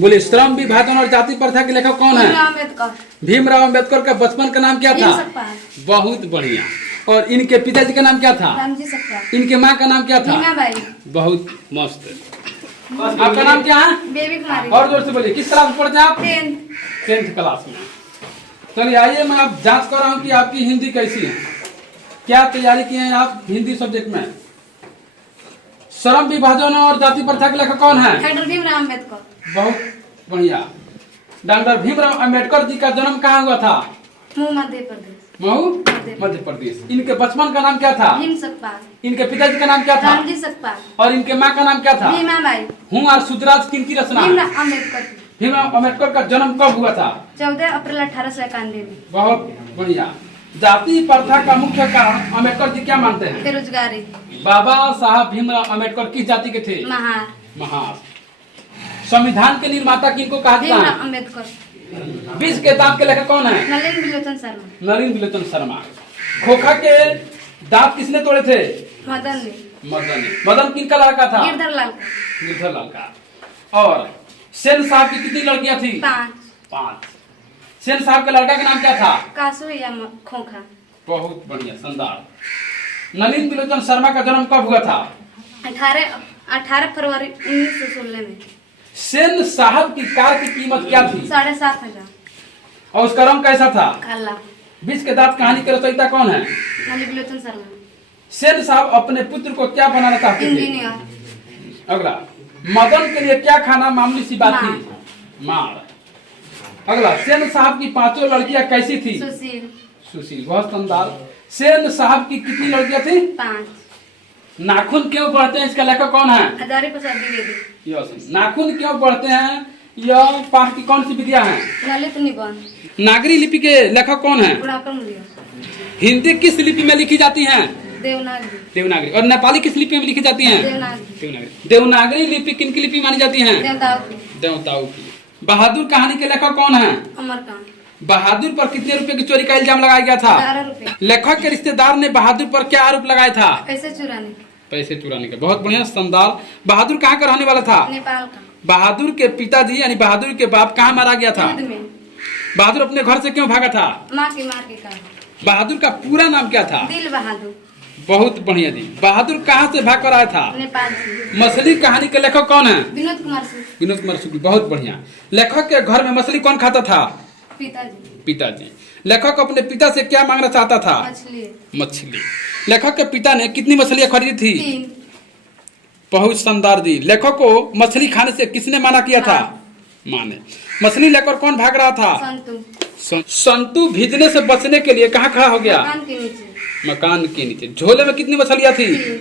बोले श्रम विभाजन और जाति प्रथा के लेखक कौन है? भीमराव अम्बेडकर का बचपन का नाम क्या था? बहुत बढ़िया। और इनके पिताजी का नाम क्या था? इनके माँ का नाम क्या था? बहुत मस्त। आपका नाम क्या है? बेबी कुमारी। और जोर से बोलिए, किस क्लास में पढ़ते हैं आप? 10th क्लास में। चलिए आइए, मैं आप जांच कर रहा हूँ कि आपकी हिंदी कैसी है। क्या तैयारी किए हैं आप हिंदी सब्जेक्ट में? श्रम विभाजन और जाति प्रथा के लेखक कौन है? डॉक्टर भीमराव अम्बेडकर। बहुत बढ़िया। डॉक्टर भीमराव अम्बेडकर जी का जन्म कहाँ हुआ था? मध्य प्रदेश। महू मध्य प्रदेश। इनके बचपन का नाम क्या था? इनके पिताजी का नाम क्या था? और इनके माँ का नाम क्या था? हूँ और सुजराज किनकी रचना? भीमराव अम्बेडकर का जन्म कब हुआ था? 14 अप्रैल 1891 में। बहुत बढ़िया। जाति प्रथा का मुख्य कारण अम्बेडकर जी क्या मानते हैं? बेरोजगारी। बाबा साहब भीमराव अम्बेडकर किस जाति के थे? महार। महार। संविधान के निर्माता किनको कहा जाता है? भीमराव अम्बेडकर। विश्व के दांत के लेखक कौन है? नलिन बिलोचन शर्मा। नलिन बिलोचन शर्मा। खोखा के दांत किसने तोड़े थे? मदन ने। मदन ने। मदन किनका लड़का था? गिरधर लाल का। गिरधर लाल का। और सेन साहब की कितनी लड़कियां थी? 5। सेन साहब का लड़का का नाम क्या था? कासू या खोखा। बहुत बढ़िया, शानदार। नलिन बिलोचन शर्मा का जन्म कब हुआ था? 18 फरवरी 1916 में। सेन साहब की कार की कीमत क्या थी? 7,500। और उसका रंग कैसा था? काला। विश्व के दांत कहानी के रचयिता कौन है? नलिन बिलोचन शर्मा। सेन साहब अपने पुत्र को क्या बनाना चाहते थे? इंजीनियर। अगला, मदन के लिए क्या खाना मामूली सी बात थी? मार। अगला, सेन साहब की 5 लड़कियां कैसी थी? सुशील। बहुत शानदार। सेन साहब की कितनी लड़कियां थी? 5। नाखून क्यों बढ़ते हैं, इसका लेखक कौन है? हजारी प्रसाद द्विवेदी। नाखून क्यों बढ़ते हैं, यह पाठ की कौन सी विधियां हैं? ललित निबंध। नागरी लिपि के लेखक कौन है? हिंदी किस लिपि में लिखी जाती है? देवनागरी। और नेपाली किस लिपि में लिखी जाती है? देवनागरी। देवनागरी लिपि किन की लिपि मानी जाती है? देवताओं की। बहादुर कहानी के लेखक कौन है? अमरकांत। बहादुर पर कितने रुपए की चोरी का इल्जाम लगाया गया था? 11 रुपए। लेखक के रिश्तेदार ने बहादुर पर क्या आरोप लगाया था? पैसे चुराने का। बहुत बढ़िया, शानदार। बहादुर कहाँ का रहने वाला था? नेपाल का। बहादुर के पिताजी यानी बहादुर के बाप कहाँ मारा गया था? बहादुर अपने घर से क्यों भागा था? माँ की मार के कारण। बहादुर का पूरा नाम क्या था? दिल बहादुर। बहुत बढ़िया जी। बहादुर कहाँ से भाग कर आया था? नेपाल से। मछली कहानी के लेखक कौन है? विनोद कुमार शुक्ल। विनोद कुमार शुक्ल। बहुत बढ़िया। लेखक के घर में मछली कौन खाता था? पिताजी। लेखक अपने पिता से क्या मांगना चाहता था? मछली। लेखक के पिता ने कितनी मछलियां खरीदी थी? 3। बहुत शानदार जी। लेखक को मछली खाने से किसने मना किया था? माँ ने। मछली लेकर कौन भाग रहा था? संतू भीजने से बचने के लिए कहाँ खड़ा हो गया? मकान के नीचे। झोले में कितनी मछलियां थी? 3।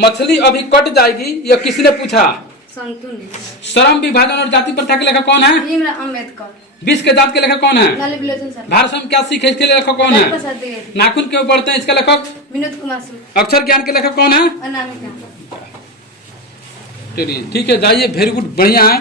मछली अभी कट जाएगी, यह किसने पूछा? संतू ने। श्रम विभाजन और जाति प्रथा के लेखक कौन है? भीमराव अम्बेडकर। विश्व के दांत के लेखक कौन है? नलिन बिलोचन शर्मा। भारत में क्या सीखे, इसके लेखक कौन है? नाखून क्यों बढ़ते हैं, इसका लेखक? विनोद कुमार शुक्ल। अक्षर ज्ञान के लेखक कौन है? अनामिका। चलिए ठीक है, जाइए। वेरी गुड, बढ़िया है।